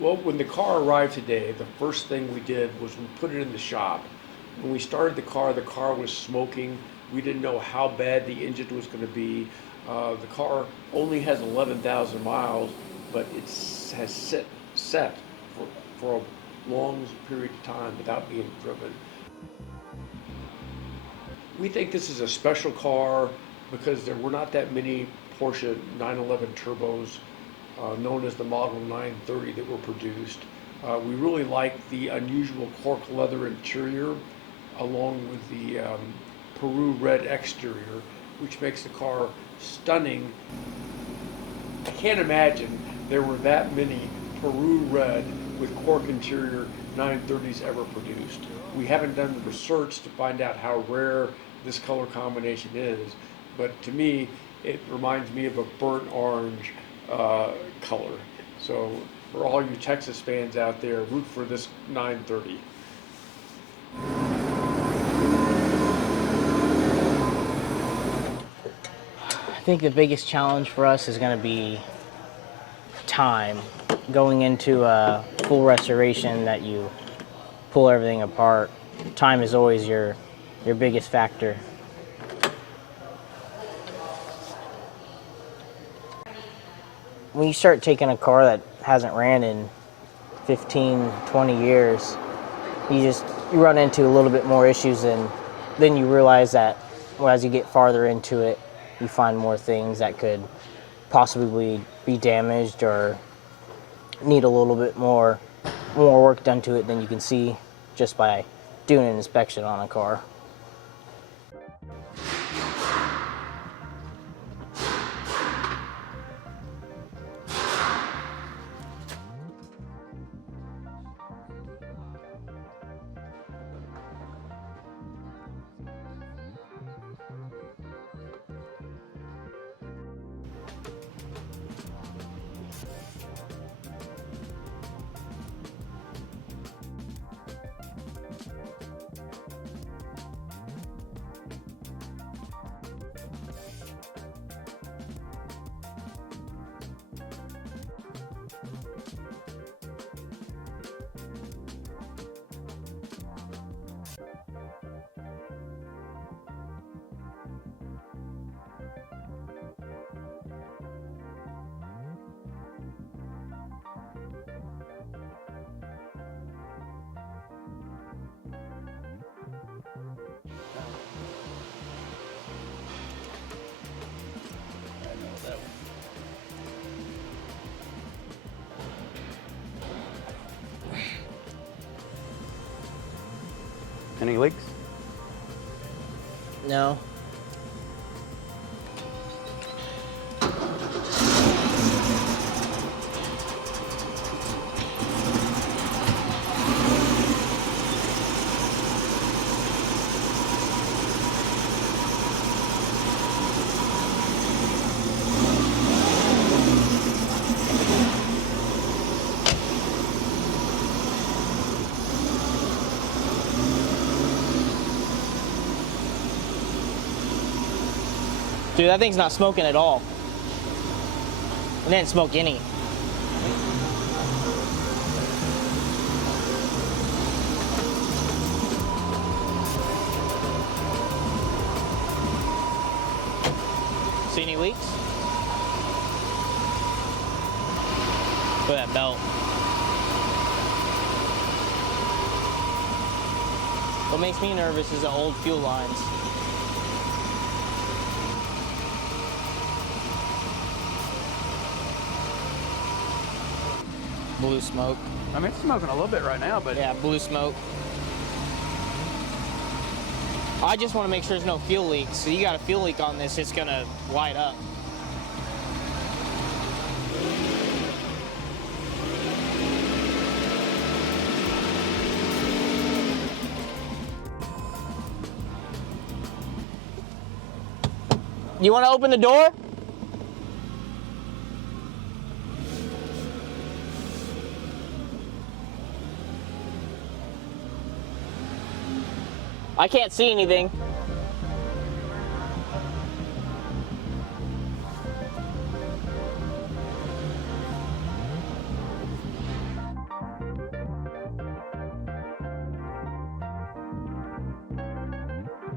Well, when the car arrived today, the first thing we did was we put it in the shop. When we started the car was smoking. We didn't know how bad the engine was going to be. The car only has 11,000 miles, but has set for a long period of time without being driven. We think this is a special car because there were not that many Porsche 911 turbos, known as the Model 930, that were produced. We really like the unusual cork leather interior along with the Peru red exterior, which makes the car stunning. I can't imagine there were that many Peru red with cork interior 930s ever produced. We haven't done the research to find out how rare this color combination is, but to me, it reminds me of a burnt orange color. So for all you Texas fans out there, root for this 930. I think the biggest challenge for us is going to be time. Going into a full restoration that you pull everything apart, time is always your biggest factor. When you start taking a car that hasn't ran in 15, 20 years, you run into a little bit more issues, and then you realize that as you get farther into it, you find more things that could possibly be damaged or need a little bit more work done to it than you can see just by doing an inspection on a car. Any leaks? No. Dude, that thing's not smoking at all. It didn't smoke any. See any leaks? Look at that belt. What makes me nervous is the old fuel lines. Blue smoke. I mean, it's smoking a little bit right now, but... Yeah, blue smoke. I just want to make sure there's no fuel leaks. So you got a fuel leak on this, it's going to light up. You want to open the door? I can't see anything.